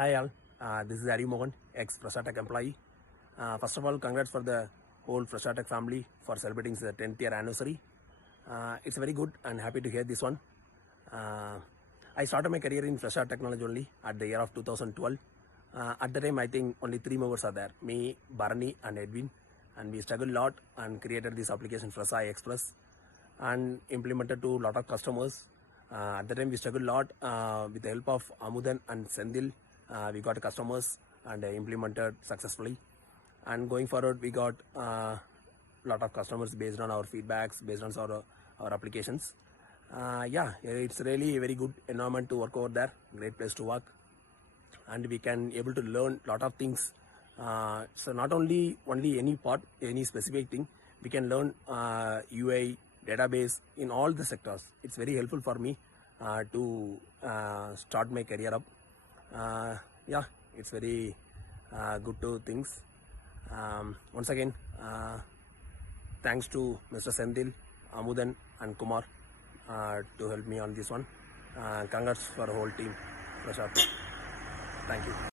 Hi all, this is Arivu Mohan, ex-Fresa Tech employee. First of all, congrats for the whole Fresa Tech family for celebrating the 10th year anniversary. It's very good and happy to hear this one. I started my career in Fresa Technology only at the year of 2012. At the time, I think only 3 members are there, me, Bharani and Edwin. And we struggled a lot and created this application Fresa Xpress and implemented to a lot of customers. At the time, we struggled a lot with the help of Amudhan and Senthil. We got customers and implemented successfully. And going forward, we got a lot of customers based on our feedbacks, based on our applications. Yeah, it's really a very good environment to work over there. Great place to work, and we can able to learn a lot of things. So not only any part, any specific thing, we can learn UI, database in all the sectors. It's very helpful for me to start my career up. Yeah, it's very good to things. Once again, thanks to Mr.Senthil, Amudhan and Kumar to help me on this one. Congrats for the whole team. Thank you.